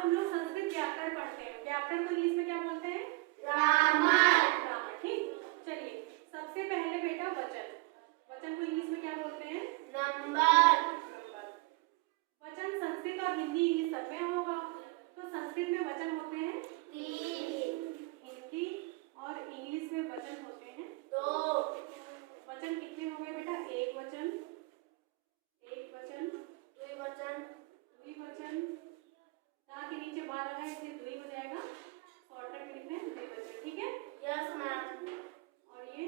हम लोग संस्कृत व्याकरण पढ़ते हैं। व्याकरण को इंग्लिश में क्या बोलते हैं? ग्रामर। ग्रामर, ठीक। चलिए सबसे पहले बेटा वचन, वचन को इंग्लिश में क्या बोलते हैं? नंबर। वचन संस्कृत और हिंदी इंग्लिश सब में होगा। तो संस्कृत में वचन होते हैं 3, हिंदी और इंग्लिश में वचन होते हैं 2। वचन कितने हो गए बेटा? एक वचन, एक वचन, द्विवचन, द्विवचन, दा के नीचे बार लगा है इसलिए द्वि हो जाएगा, शॉर्टकट में लिखते हैं द्विवचन, ठीक है? Yes ma'am. और ये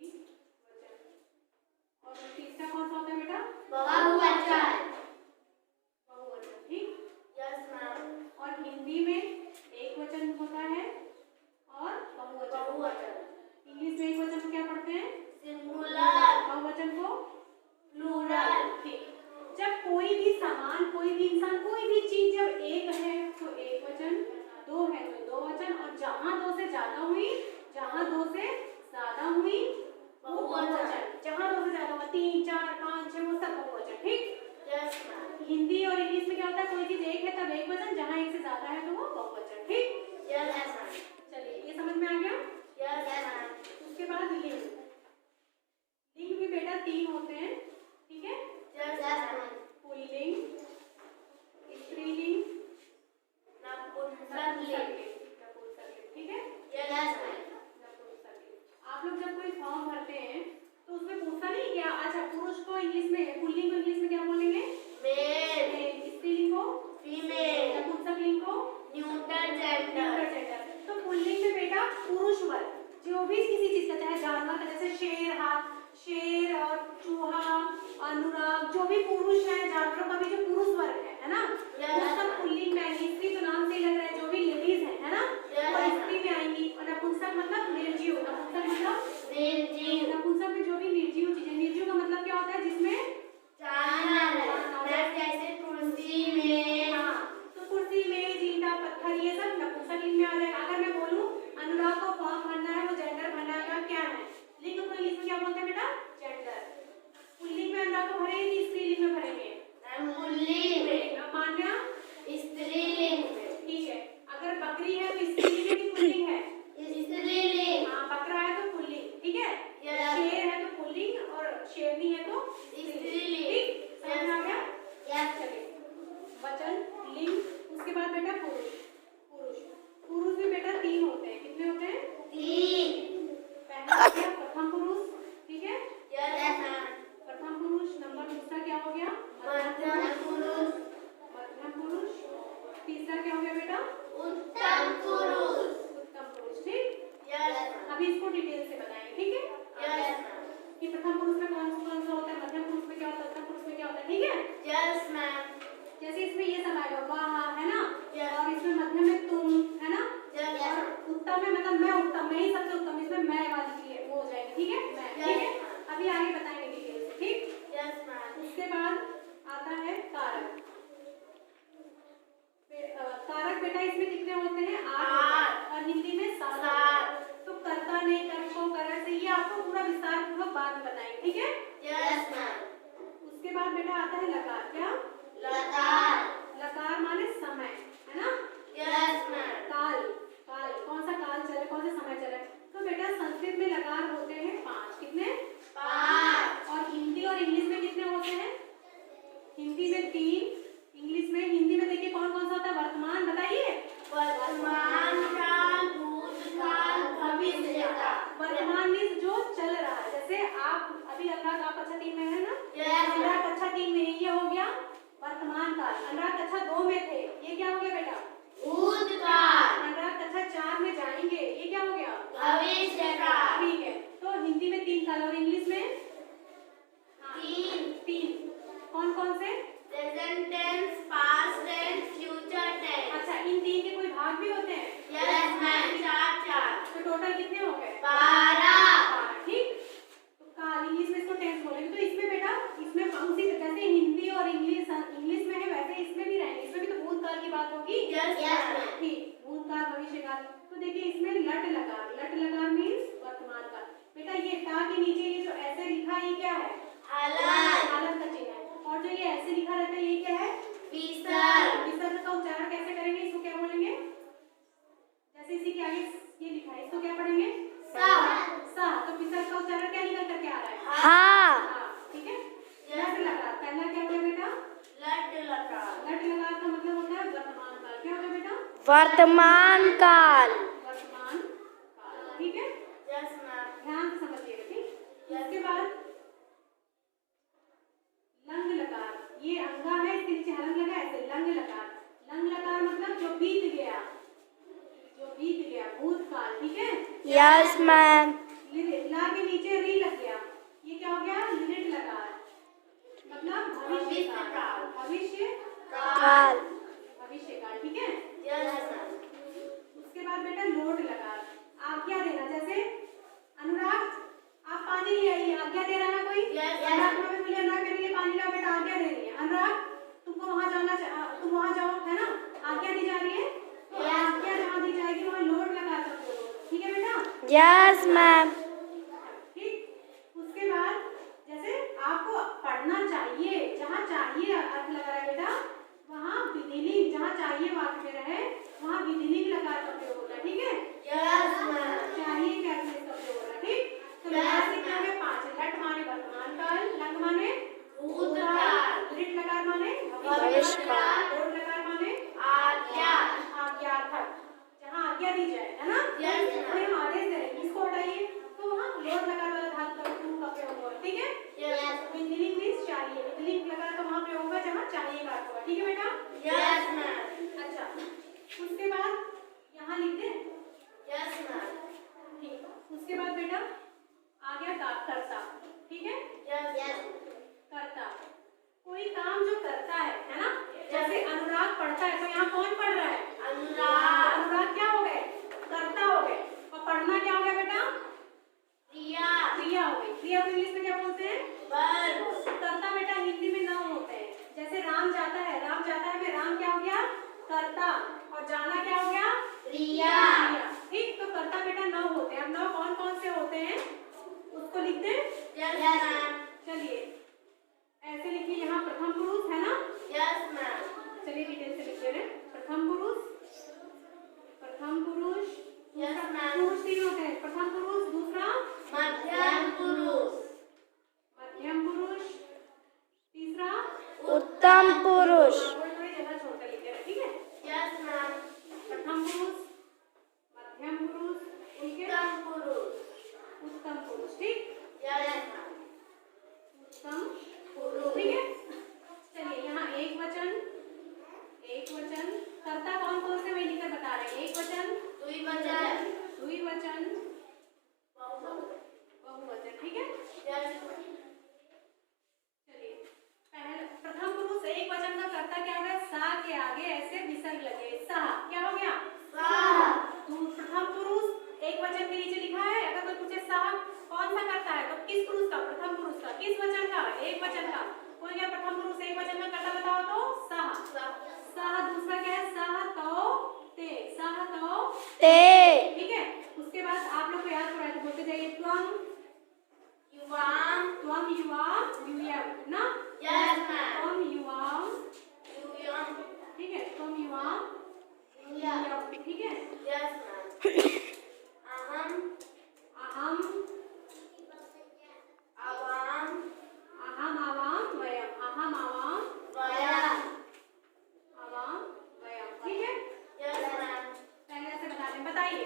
द्विवचन। और तीसरा कौन सा होता है बेटा? बहुवचन। बहुवचन, ठीक। Yes ma'am. और हिंदी में एक वचन होता है और बहुवचन। इंग्लिश में एक वचन को क्या पढ़ते हैं? सिंगुलर। बहुवचन को प्लूरल। ठीक। जब कोई भी सामान, कोई भी इंसान, कोई भी चीज जब एक है तो एक वचन, दो है तो दो वचन, और जहां दो से ज्यादा हुई, जहां दो से ज्यादा हुई वो बहुवचन, जहां दो से ज्यादा हुआ 3, 4, 5, 6 वो सब बहुवचन, ठीक। Yes ma'am. हिंदी और इंग्लिश में क्या होता है? कोई चीज एक है तब एक वचन, जहां एक से ज्यादा है तो वो बहुवचन, ठीक। Yes ma'am. चलिए ये समझ में आ गया। Yes ma'am. उसके बाद लिंग, लिंग भी बेटा 3 होते हैं, ठीक है? Yes ma'am. पुल्लिंग, स्त्रीलिंग, नपुंसकलिंग। नपुंसकलिंग, ठीक है? Yes ma'am. नपुंसकलिंग। आप लोग जब कोई फॉर्म भरते हैं तो उसमें पूछता नहीं क्या? अच्छा, पुरुष को इंग्लिश में, पुल्लिंग को इंग्लिश में क्या बोलेंगे? मेल। स्त्रीलिंग को फीमेल। नपुंसकलिंग को न्यूटर जेंडर। तो पुल्लिंग में बेटा पुरुष वर्ग जो भी किसी चीज का, चाहे जानवर का, जैसे शेर, हाथ, शेर और चूहा, अनुराग, जो भी पुरुष है, जानवरों का भी जो पुरुष वर्ग है ना, वो सब पुल्लिंग में आएंगे। स्त्री तो नाम से ही लग रहा है, जो भी लेडीज है ना, वो स्त्री में आएंगी। और नपुंसक मतलब निर्जीव, नपुंसक मतलब निर्जीव। नपुंसक में जो भी निर्जीव चीजें, निर्जीव का मतलब क्या होता है? जिसमें जैसे कुर्सी में। हाँ, तो कुर्सी, मेज, ईंटा, पत्थर, ये सब नपुंसकलिंग में आ जाएगा। अगर मैं बोलूं अनुराग को फॉर्म भरना है, वो जेंडर भरना है, क्या है? लिंग को इंग्लिश में क्या बोलते हैं बेटा? जेंडर। पुल्लिंग में अनुराग को भरेंगे कि स्त्रीलिंग में भरेंगे? पुल्लिंग में। अमान्या स्त्रीलिंग में। ठीक है। अगर बकरी है तो स्त्रीलिंग है कि पुल्लिंग है? स्त्रीलिंग। हाँ, बकरा है तो पुल्लिंग, ठीक है? शेर है तो पुल्लिंग और शेरनी है तो स्त्रीलिंग। ठीक, समझ में आ गया? यस। चलिए वचन, लिंग, उसके बाद बेटा पुरुष, पुरुष, पुरुष भी बेटा 3 होते हैं। कितने होते हैं? 3। पहला हो गया प्रथम पुरुष, ठीक है? Yes ma'am. प्रथम पुरुष। नंबर दूसरा क्या हो गया? मध्यम पुरुष। मध्यम पुरुष। तीसरा क्या हो गया बेटा? उत्तम पुरुष। उत्तम पुरुष, ठीक। यस। अभी इसको डिटेल से बताएंगे, ठीक है? यस। कि प्रथम पुरुष में कौन सा होता है, मध्यम पुरुष में क्या होता है, वर्तमान काल। वर्तमान काल, ठीक है। Yes, ma'am. ध्यान से समझिएगा, ठीक। इसके बाद लंग लकार, ये अंगा है, इसके नीचे हलंग लगा, ऐसे लंग लकार। लंग लकार मतलब जो बीत गया, जो बीत गया, भूतकाल, ठीक है। Yes ma'am. ला के नीचे री लग गया, ये क्या हो गया, लिट लकार, मतलब भविष्य काल, भविष्य काल। भविष्य काल, ठीक है। Yes, ma'am. उसके बाद बेटा लोट लकार, आज्ञा देना, जैसे अनुराग आप पानी ले आइए, आज्ञा दे रहा है कोई। Yes, अनुराग मम्मी बोले अनुराग मेरे लिए पानी लाओ, बेटा आज्ञा दे रही है। अनुराग तुमको वहां जाना, तुम वहां जाओ, है ना, आज्ञा दी जा रही है, तो आज्ञा जहाँ दी जाएगी वहाँ लोट लगा सकते हो, ठीक है बेटा। Yes ma'am. ठीक। उसके बाद जैसे आपको पढ़ना चाहिए, जहाँ चाहिए अर्थ लगा रहा है बेटा, वहाँ विधिलिंग, जहाँ चाहिए वाक्य में रहे वहाँ विधिलिंग लगा का प्रयोग होता है, ठीक है। Yes, ma'am. चाहिए क्या इसका प्रयोग होता है, ठीक। तो लगा सीखना है 5, लट माने वर्तमान काल, लंग माने भूतकाल, लिट लकार माने भविष्य काल, लोट लकार माने आज्ञा। आज्ञार्थक, जहाँ आज्ञा दी जाए, है ना। Yes, ma'am. कोई हम आदेश दे रहे हैं, इसको हटाइए, तो वहाँ लोट लकार वाला धातु का प्रयोग होगा, ठीक है। Yes. विधिलिंग मीन्स चाहिए, विधिलिंग लकार का वहाँ प्रयोग होगा जहाँ चाहिए का अर्थ होगा, ठीक है बेटा। Yes, ma'am. अच्छा, उसके बाद यहाँ लिख दे, Yes, ma'am. ठीक। उसके बाद बेटा आ गया कर्ता, ठीक है। Yes. कर्ता, कोई काम जो करता है ना, जैसे अनुराग पढ़ता है, तो यहाँ कौन पढ़ रहा है, अनुराग। अनुराग क्या हो गए, कर्ता हो गए, और पढ़ना क्या हो गया बेटा, क्रिया। क्रिया हो गई। क्रिया को इंग्लिश में क्या बोलते हैं, वर्ब। कर्ता बेटा हिंदी में नाउन होते हैं, जैसे राम जाता है, राम जाता है में राम क्या हो गया, कर्ता, और जाना क्या हो गया, क्रिया। ठीक। तो कर्ता बेटा नौ होते हैं। अब नौ कौन कौन से होते हैं उसको लिखते हैं। Yes, ma'am. चलिए ऐसे लिखिए, यहाँ प्रथम पुरुष है ना, Yes, ma'am. चलिए डिटेल से लिख दे रहे हैं। प्रथम पुरुष, प्रथम पुरुष, Yes, ma'am. पुरुष 3 होते हैं, प्रथम पुरुष, दूसरा मध्यम पुरुष। मध्यम पुरुष, तीसरा उत्तम पुरुष। थोड़ी जगह छोड़ कर लिख दे रहे हैं, ठीक है। Yes, ma'am. प्रथम पुरुष, मध्यम पुरुष, ठीक है, उत्तम पुरुष। उत्तम पुरुष, ठीक, Yes, ma'am. उत्तम पुरुष। ठीक है। चलिए यहाँ एक वचन, एक वचन, कर्ता कौन कौन से वही लिखकर बता रहे हैं, एक वचन, द्विवचन। द्विवचन, बहुवचन। बहुवचन, ठीक है। Yes, ma'am. चलिए पहले प्रथम पुरुष एक वचन का कर्ता क्या हो गया, सा के आगे ऐसे विसर्ग लगे, सा क्या हो गया, सा। प्रथम पुरुष एक वचन के नीचे लिखा है, अगर कोई पूछे सा कौन सा करता है, तो किस पुरुष का, प्रथम पुरुष का, किस वचन का, एक वचन का, कोई क्या प्रथम पुरुष एक वचन का कर्ता बताओ, तो सह। सह दूसरा क्या है, सह तो ते, सह तो ते। ठीक है। उसके बाद आप लोग को याद हो रहा है तो बोलते जाइए, त्वं युवाम। त्वं युवाम यूयम ना, Yes, ma'am. त्वं युवाम, युयम। ठीक है, त्वं युवाम युयम। यूयम, ठीक है। Yes, ma'am. अहम। अहम, आवाम। अहम आवाम वयम, अहम आवाम वयम। आवाम वयम, ठीक है। Yes, ma'am. पहले ऐसे बता दें, बताइए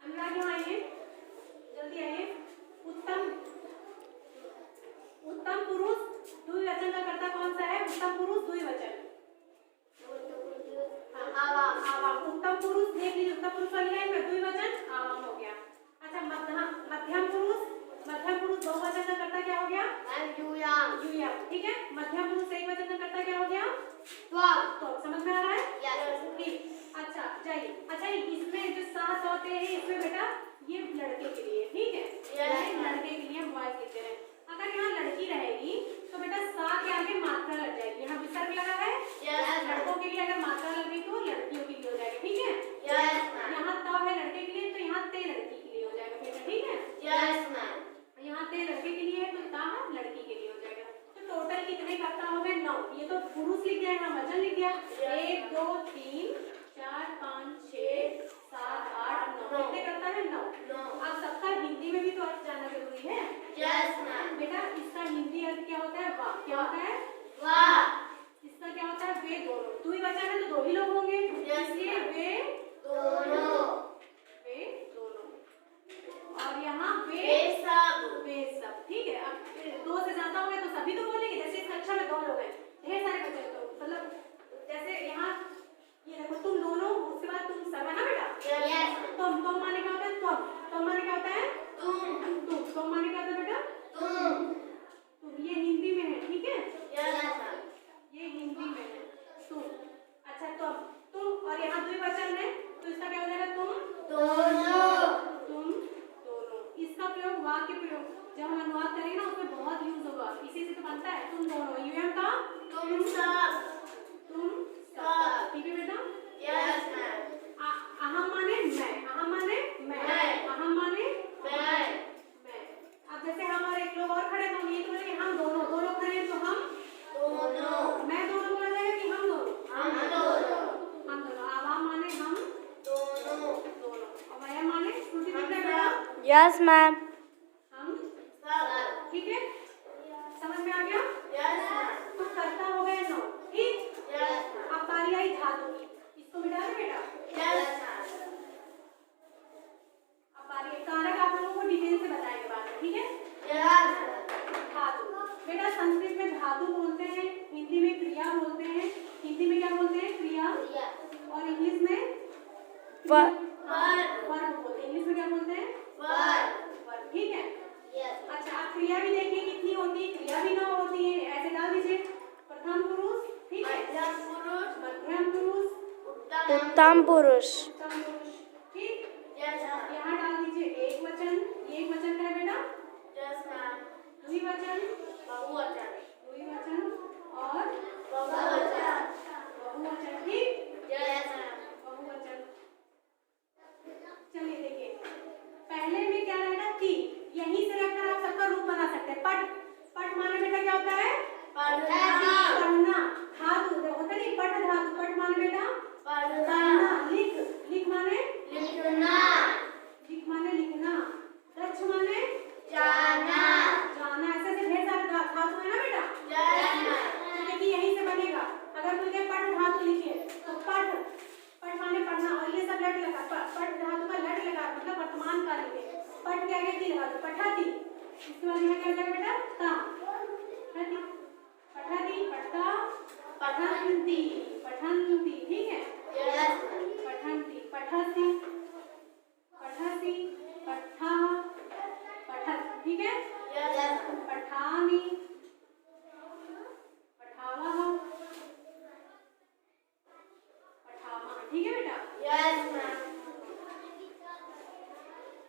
अनुराग यहाँ आइए, जल्दी आइए। उत्तम, उत्तम पुरुष द्विवचन का कर्ता कौन सा है, उत्तम पुरुष द्विवचन, आवाम। आवाम, उत्तम पुरुष देख लीजिए, उत्तम पुरुष वाली लाइन में द्विवचन आवाम हो गया। अच्छा मध्यम पुरुष, मध्यम पुरुष बहुवचन का कर्ता क्या हो गया, युयाम। यूयम, ठीक है। मध्यम पुरुष एक वचन का कर्ता क्या हो गया, त्वम। तो समझ में आ रहा है, Yes. ठीक। अच्छा जाइए, अच्छा इसमें जो सात होते हैं इसमें बेटा ये लड़के के लिए, ठीक है, Yes. ये लड़के के लिए बॉयज लिखते हैं। अगर यहाँ लड़की रहेगी तो बेटा सा के आगे मात्रा लग जाएगी, यहाँ विसर्ग लगा है, Yes. लड़कों के लिए अगर मात्रा लगी तो लड़कियों के लिए हो जाएगा, ठीक है। Yes, ma'am. यहाँ त है लड़के के लिए तो यहाँ ते लड़की के लिए हो जाएगा बेटा, ठीक है। Yes, ma'am. यहाँ ते लड़के के लिए है तो ता लड़की के लिए हो जाएगा। तो टोटल कितने कर्ता हो गए, 9। ये तो पुरुष लिख गया, यहाँ वचन लिख गया, 1 2 3 4 5 6 7 8 9, कितने करता है, 9। No. अब सबका हिंदी में भी तो अर्थ जानना जरूरी है। Yes, ma'am. बेटा इसका हिंदी अर्थ क्या होता है, वाह, क्या होता है, वाह। इसका क्या होता है, वे दोनों, द्विवचन है तो दो ही लोग होंगे, Yes, इसलिए यस मैम। हम सब ठीक है, समझ में आ गया? यस मैम तो कर्ता हो गए 9, ठीक। यस मैम अब बारी आई धातु की, इसको मिटा दे बेटा। यस मैम अब बारी है कारक, आप लोगों को डिटेल से बताएंगे बाद में, ठीक है। यस धातु बेटा संस्कृत में धातु बोलते हैं, हिंदी में क्रिया बोलते हैं। हिंदी में क्या बोलते हैं? क्रिया। और इंग्लिश में वर्ब। वर्ब बोलते हैं। इंग्लिश में क्या बोलते हैं? वर्ब, ठीक है। यस अच्छा, आप क्रिया भी देखिए कितनी होती है। क्रिया भी 9 होती है, ऐसे डाल दीजिए। प्रथम पुरुष, ठीक है। मध्यम पुरुष मध्यम पुरुष, उत्तम पुरुष। उत्तम पुरुष, ठीक। यस मैम यहाँ डाल दीजिए एक वचन। ये एक वचन का है बेटा। यस मैम द्विवचन, बहुवचन द्विवचन और बहुवचन बहुवचन, ठीक। यस मैम बहुवचन। चलिए देखिए, पहले में क्या रहेगा? ती। यहीं से रखकर आप सबका रूप बना सकते हैं। पट, पट माने बेटा क्या होता है? पढ़ना। धातु होता नहीं, पट धातु। पट माने बेटा पढ़ना। लिख, लिख माने लिखना लिख माने लिखना। गच्छ माने जाना जाना। ऐसे ऐसे ढेर सारे धातु है ना बेटा। यस मैम तो देखिए यहीं से बनेगा। अगर कोई कहे पट धातु लिखिए तो पट, पट माने पढ़ना। और ये सब लट लगा, पट धातु का लट लगा मतलब वर्तमान काल के। पट के आगे ती लगा दो, पठाती। इसके बाद यहाँ क्या लगा बेटा? ता, पठाती, पठाती, पढ़ता, पठंती, पठंती, ठीक है। यस पठंती, पठसी, पठसी, पठा, पठत, ठीक है। यस पठामि, पठावः, पठामः, ठीक है बेटा। यस मैम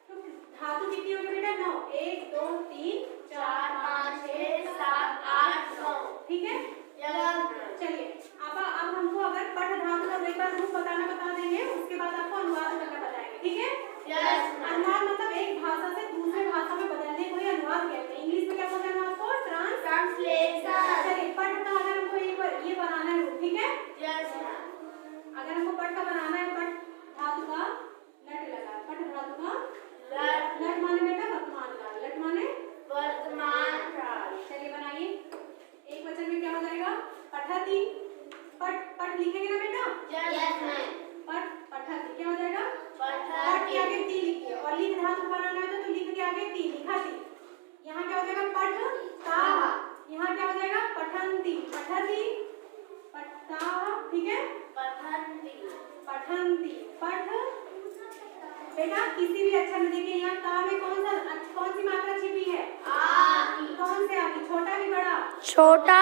तो धातु कितनी होगी बेटा? 9। 1 2 3 4 5 6 7 8 9 ठीक है। चलिए अब हमको अगर पट धातु का एक बार रूप बताना बता देंगे, उसके बाद आपको अनुवाद करना बताएंगे, ठीक है। यस अनुवाद मतलब एक भाषा से दूसरे भाषा में बदलने को ही अनुवाद कहते हैं। इंग्लिश में क्या बोलते हैं आपको? ट्रांसलेशन चलिए पट का अगर हमको एक बार ये बनाना है रूप, ठीक है। यस मैम अगर हमको पट का बनाना है, पट धातु का लट लगा, पट धातु का लट लट माने बेटा वर्तमान काल, लट माने वर्तमान काल चलिए बनाइए। एक वचन में क्या हो जाएगा? पठती। पट, पट लिखेंगे ना बेटा? यस मैम पट, पठती क्या हो जाएगा? पट पठती के आगे ती लिखिए। और लिख धातु बनाना है तो लिख के आगे ती, लिखाती। यहाँ क्या हो जाएगा? पठता। यहाँ क्या हो जाएगा? पठंती, पठती, पठता, ठीक है। पठंती पठंती, पठ बेटा किसी भी अक्षर में देखिए, यहाँ का में कौन सी मात्रा छिपी है? आ कौन से आ की? छोटा कि बड़ा? छोटा।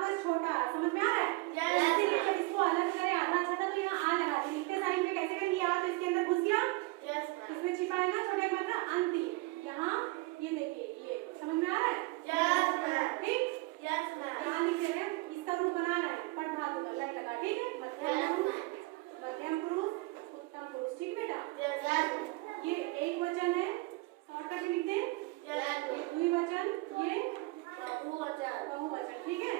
बस छोटा। समझ में आ रहा है? यस इसीलिए जब इसको अलग करें आधा छठा तो यहाँ आ लगा दी। लिखते टाइम में कैसे करेंगे? आ तो इसके अंदर घुस गया, यस मैम इसमें छिपा है ना छोटे मात्रा अंति। यहाँ ये देखिए, ये समझ में आ रहा है? यस मैम ठीक। यस मैम यहाँ लिख रहे हैं, इसका रूप बना रहे हैं। पट धातु का लट लगा, ठीक है। मध्यम पुरुष, उत्तम पुरुष, ठीक बेटा। यस ये एक वचन है, शॉर्टकट में लिखते हैं। यस द्विवचन, ये बहुवचन बहुवचन, ठीक है।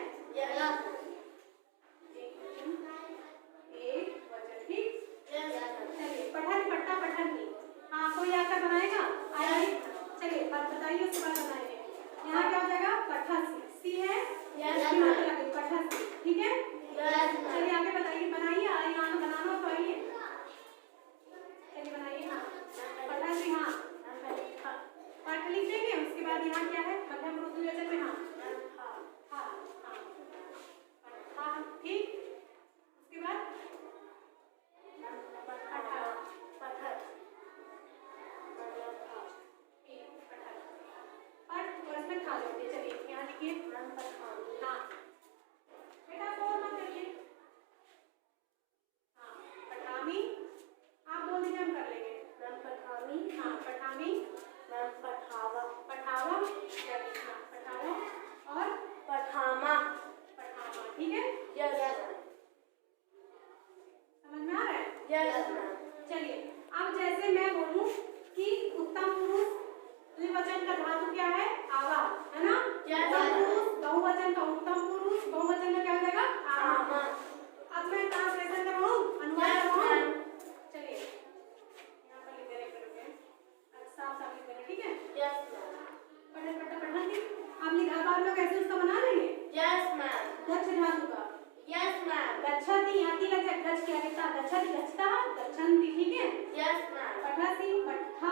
Yes, ma'am. पठासी पट्ठा,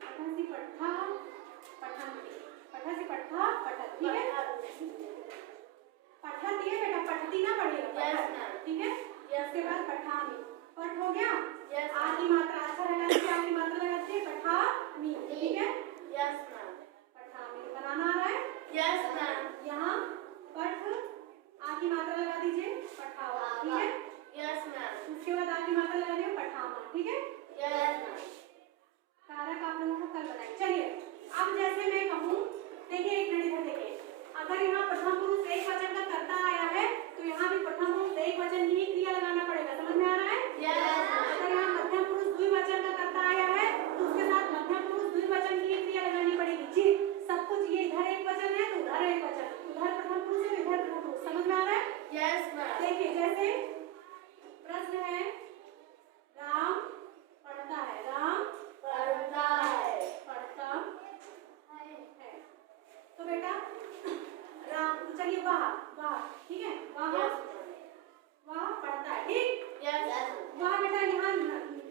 पठासी पट्ठा, पठंती, पठासी पट्ठा पठत, ठीक है। पठती है बेटा, पठती ना पढ़ेगा, Yes, पठत, ma'am. ठीक है। Yes, उसके बाद पठामी, पठ हो गया। Yes, आ की मात्रा अच्छा लगा दी, आ की मात्रा लगाते हैं पठामी, ठीक है। Yes, ma'am. पठामी बनाना आ रहा है। Yes, ma'am. यहाँ पठ आ की मात्रा लगा दीजिए, पठावा, ठीक है। Yes, ma'am. उसके बाद आ की मात्रा लगा दिए पठामा, ठीक है। Yes, ma'am. कारक आप लोगों को कल बताएंगे। चलिए अब जैसे मैं कहूँ, देखिए एक मिनट इधर देखिए, अगर यहाँ प्रथम पुरुष एक वचन का कर्ता आया है तो यहाँ भी प्रथम पुरुष एक वचन की ही क्रिया लगाना पड़ेगा, समझ में आ रहा है। Yes. अगर यहाँ मध्यम पुरुष द्विवचन का कर्ता आया है तो उसके साथ मध्यम पुरुष द्विवचन की ही क्रिया लगानी पड़ेगी जी। सब कुछ ये इधर एक वचन है तो उधर एक वचन, उधर प्रथम पुरुष है इधर प्रथम पुरुष, समझ में आ रहा है। Yes, ma'am. देखिए जैसे प्रश्न है, राम पढ़ता है, राम पढ़ता है. पढ़ता है, तो बेटा राम, तो चलिए वाह वाह, ठीक है, वाह Yes. वाह पढ़ता है, ठीक। Yes. वाह बेटा यहाँ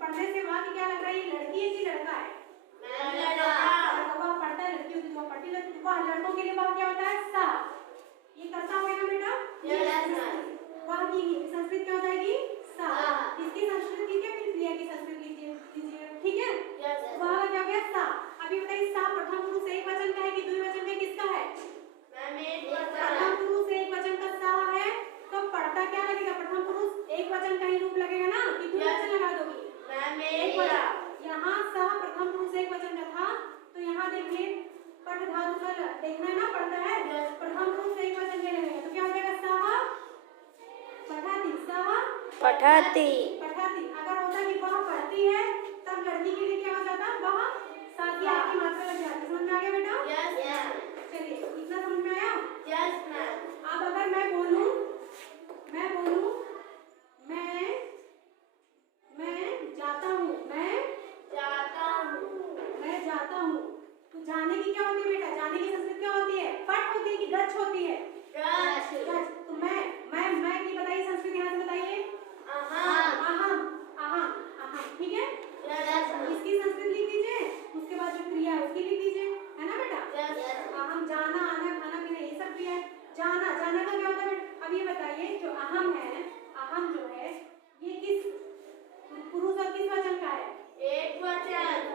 पढ़ने से वाह की क्या लग रहा है, ये लड़की है कि लड़का है। लड़का. वाह पढ़ता है, लड़की होती है तो वाह पढ़ती है, वाह लड़कों के लिए वाह क्या होता है, सा। ये करता होगा ना बेटा। Yes, ma'am. वाह की संस्कृत क्या हो जाएगी, सा। सा। इसकी संस्कृत ठीक है, फिर क्रिया की संस्कृत लीजिए, ठीक है। Yes. वाह का क्या हो गया, सा। अभी बताइए सा प्रथम पुरुष एक वचन का है कि द्विवचन का, किसका है। Ma'am, एक प्रथम वचन. पुरुष एक वचन का सा है तो पढ़ता क्या लगेगा, प्रथम पुरुष एक वचन का ही रूप लगेगा ना कि द्विवचन लगा दोगी। Ma'am, एक एक वचन, वचन. यहाँ सा प्रथम पुरुष एक वचन का था तो यहाँ देखिए पठ धातु का देखना है ना, पढ़ता है, Yes. प्रथम पुरुष एक वचन के लगेगा तो क्या हो जाएगा, सह पठाती, सह पठती पठाती। अगर होता कि वह पढ़ती है तब लड़की के लिए क्या हो जाता, वह साथ ही की मात्रा लग जाती, समझ में आ गया बेटा। Yes, ma'am. चलिए इतना समझ में आया। Yes, ma'am. अब अगर मैं बोलूं मैं जाता हूँ, मैं जाता हूँ, तो जाने की क्या होती है बेटा, जाने की संस्कृत क्या होती है, पठ होती है कि गच्छ होती है, Yes. गच्छ। तो मैं की बताइए संस्कृत, यहाँ से बताइए, अहम. अहम, ठीक है। Yes, ma'am. इसकी संस्कृत लिख दीजिए, उसके बाद जो क्रिया है उसकी लिख दीजिए, है ना बेटा। Yes. अहम, जाना, आना, खाना पीना, ये सब क्रिया है। जाना का क्या होता है बेटा, अब ये बताइए जो अहम है, अहम जो है ये किस पुरुष और किस वचन का है, एक वचन.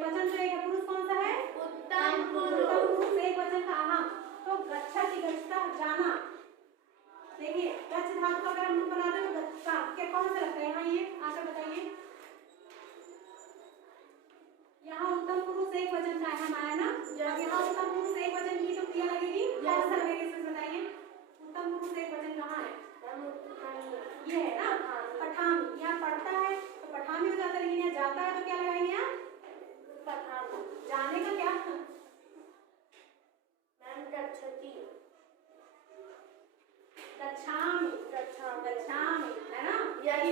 वचन जो एक है, पुरुष कौन सा है, उत्तम उत्तम पुरुष. पुरुष एक वचन का अहम, तो गच्छति, गच्छता, जाना। देखिए गच्छ धातु का अगर हम बनाते हैं तो गच्छता क्या कौन सा लगता है, यहाँ ये आकर बताइए, यहाँ उत्तम पुरुष एक वचन का अहम आया ना। अब यहाँ उत्तम पुरुष एक वचन की तो क्रिया लगेगी, कौन सा लगेगा इसमें बताइए, उत्तम पुरुष एक वचन कहाँ है, ये है ना, पठामी। यहाँ पढ़ता है तो पठामी हो जाता है, लेकिन यहाँ जाता है तो क्या लगाएंगे यहाँ, पठामी. जाने का क्या, Ma'am, गच्छति. गच्छामि, गच्छामि, है ना। यही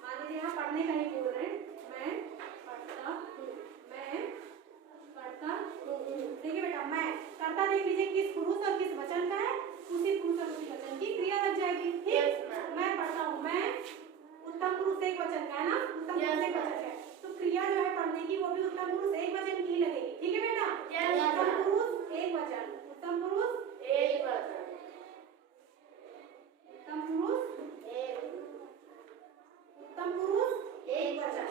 मान लीजिए यहाँ पढ़ने का ही बोल रहे हैं, मैं पढ़ता हूँ, मैं पढ़ता हूँ। देखिए बेटा मैं करता देख लीजिए किस पुरुष और किस वचन का है, उसी पुरुष और उसी वचन की क्रिया लग जाएगी, ठीक। Yes, ma'am. मैं पढ़ता हूँ, मैं उत्तम पुरुष एक वचन का है ना, उत्तम Yes, पुरुष एक ma'am. वचन का है तो क्रिया जो है पढ़ने की वो भी उत्तम पुरुष एक वचन की ही लगेगी, ठीक है बेटा। Yes, उत्तम ma'am. पुरुष एक वचन, उत्तम पुरुष एक वचन. उत्तम पुरुष उत्तम पुरुष एक वचन,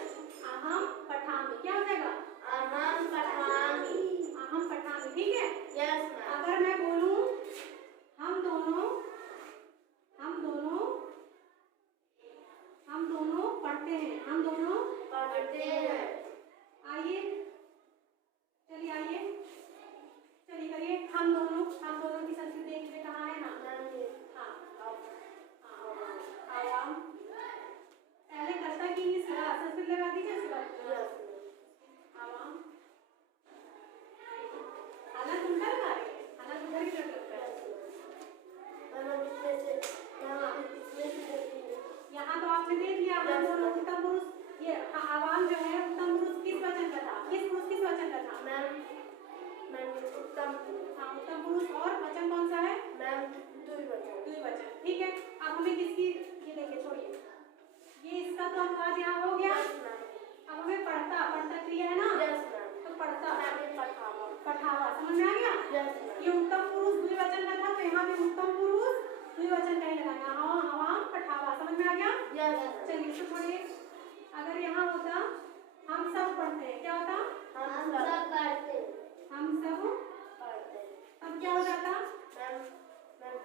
अहम पठामी, क्या हो जाएगा, अहम पठामी. अहम पठामी, ठीक है। Yes, ma'am. अगर मैं बोलूं हम दोनों पढ़ते हैं, हम दोनों पढ़ते हैं. आइए चलिए आइए चलिए करिए, हम दोनों की संस्कृत देख लीजिए कहाँ है ना, हाँ आवाम, पहले कर्ता की संस्कृत लगा दीजिए, उसके बाद आवाम, हालात उल्टा लगा रहे हैं, हालात उधर की तरफ लगता है। यहाँ तो आपने देख लिया हम दोनों उत्तम पुरुष, ये आवाम जो है उत्तम पुरुष किस वचन का था, किस वचन का था, उत्तम. हाँ उत्तम पुरुष, और वचन कौन सा है, मैम द्विवचन. द्विवचन, ठीक है।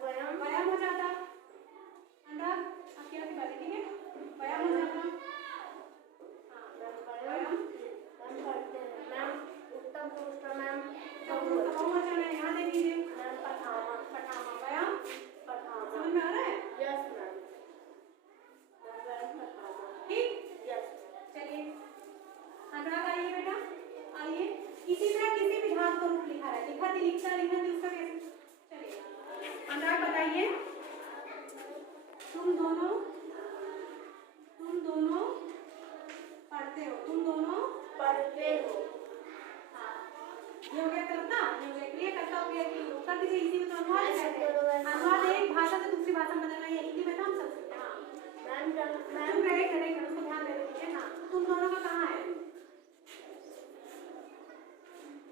वयम वयम हो जाता। अनुराग आपकी आपकी बारी, ठीक है, वयम हो जाता। हाँ वयम मैम पढ़ते हैं मैम उत्तम पुरुष का मैम तो बहुवचन है, यहाँ देख लीजिए, मैम पठामा पठामा, वयम, पठामा समझ में आ रहा है? यस मैम वयम पठामा ठीक, यस चलिए अनुराग आइए बेटा, आइए। इसी तरह किसी भी धातु का रूप लिखा है, लिखा थी, लिखता लिखा थी, उसका कैसे? चलिए अनुराग बताइए, तुम दोनों पढ़ते हो, तुम दोनों पढ़ते हो ये हो गया कर्ता, ये हो गया क्रिया, कर्ता हो गया क्रिया। कर दीजिए, इसी में तो अनुवाद कहते हैं। अनुवाद एक भाषा से दूसरी भाषा में बदलना है, हिंदी में था हम सब। हाँ मैम मैम करेक्ट, उसको ध्यान दे दीजिए। हाँ तुम दोनों का कहाँ है?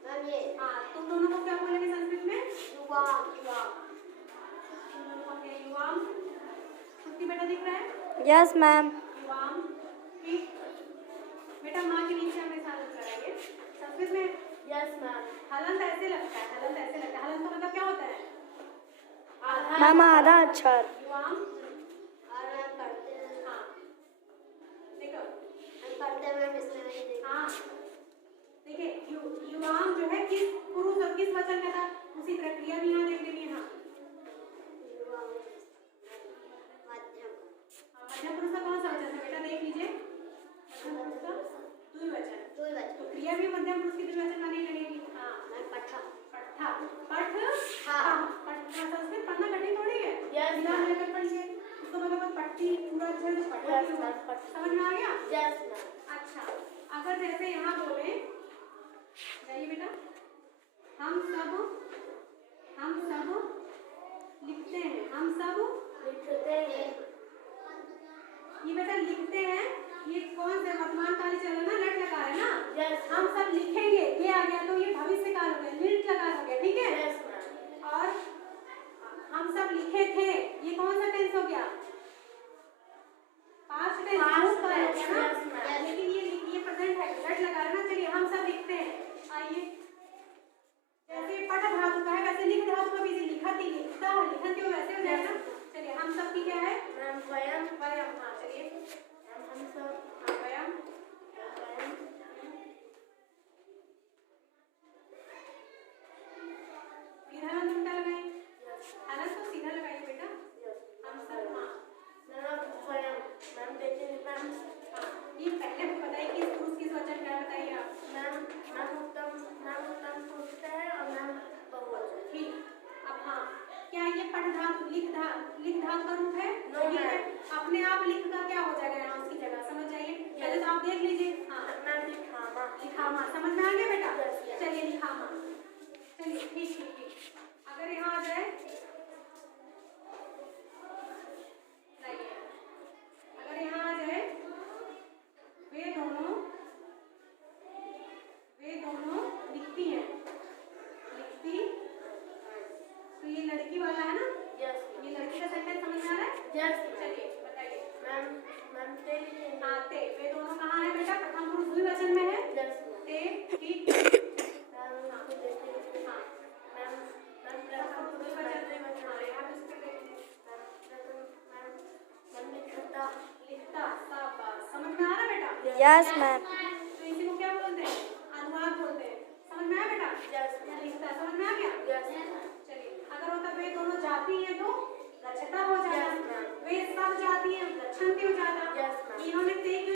मैम ये हाँ तुम दोनों को क्या बोलेंगे संस्कृत में? युवा युवा। तुम दोनों को क्या युवाम? छुट्टी बेटा दिख रहा है? Yes ma'am. युवाम, ठीक बेटा, माँ के नीचे हमें साथ कराइए। संस्कृत में यस मैम हलंत ऐसे लगता है, हलंत ऐसे लगता है। हलंत का मतलब क्या होता है? मैम आधा अक्षर। युवाम, और मैम पढ़ते हैं हाँ देखो, मैम पढ़ते हैं मैम इसलिए नहीं देखते हाँ देखिए, युवाम जो है किस पुरुष और किस वचन का था, उसी तरह क्रिया भी यहाँ देख लेंगे। हाँ युवा मध्यम मध्यम पुरुष का कौन सा वचन है बेटा, देख लीजिए, मध्यम पुरुष का द्विवचन, तो क्रिया भी मध्यम पुरुष की द्विवचन वाली लगेगी। हाँ मैम पठा पट्ठा, पठ, हाँ। पट्ठा, संस्कृत पढ़ना कठिन थोड़ी है। Yes, बिना ma'am. लेकर पढ़िए, उसको मतलब पट्टी पूरा अच्छे से पढ़ा Yes, दिया। ma'am, पट्टी। समझ में आ गया? यस मैम अच्छा, अगर जैसे यहाँ बोले, जाइए बेटा, हम सब लिखते हैं, हम सब लिखते हैं ये बेटा लिखते हैं, ये कौन से वर्तमान काल चल रहा है ना, लट लगा है ना। यस हम सब लिखेंगे, ये आ गया तो ये भविष्य काल हो गया, लिट लगा हो गया, ठीक है। यस मैम और हम सब लिखे थे, ये कौन सा टेंस हो गया? पास्ट टेंस, Past हो गया tense, ना। yes, ma'am. लेकिन ये प्रेजेंट है, लट लगा है ना। चलिए हम सब लिखते हैं, आइए। जैसे पठ धातु का है, वैसे लिख धातु का भी लिखा थी, लिखता लिखन क्यों वैसे हो जाएगा। चलिए हम सब की क्या है? मैम वयम वयम। हाँ चलिए, मैम हम सब हाँ वयम, वयम इधर हम उल्टा लगाएं, यस हालांकि तो सीधा लगाइए बेटा। यस हम सब, हाँ मैम वयम मैम देखिए मैम ये पहले बताइए किस पुरुष किस वचन का, बताइए आप। मैम उत्तम पुरुष है और मैम बहुवचन ठीक, अब हाँ, क्या ये पठ धातु लिख धातु का रूप है? No, ठीक है, ma'am. अपने आप लिख का क्या हो जाएगा यहाँ उसकी जगह, समझ जाइए। पहले तो आप देख लीजिए। हाँ मैम लिखामा लिखामा, समझ में आ गया बेटा? Yes, yes. चलिए लिखामा, चलिए ठीक। अगर यहाँ आ जाए, लाइए, अगर यहाँ आ जाए, वे दोनों लिखती हैं, लिखती, तो ये लड़की वाला है ना, यस ये लड़की का सेंटेंस समझ में आ रहा है? यस चलिए बताइए। मैम ते लिखेंगे हाँ ते, वे दोनों कहाँ है बेटा? प्रथम पुरुष द्विवचन में है, यस ते, ठीक। मैम आपको देखिए हाँ मैम प्रथम पुरुष द्विवचन, हाँ यहाँ पे उसके मैम लिखता लिखता, शाबाश, समझ में आ रहा बेटा? Yes ma'am. तो इसी को क्या बोलते हैं? अनुवाद बोलते हैं। समझ में आया बेटा? यस लिखता, समझ में आ गया? यस चलिए, अगर होता वे दोनों जाति हैं तो गच्छता हो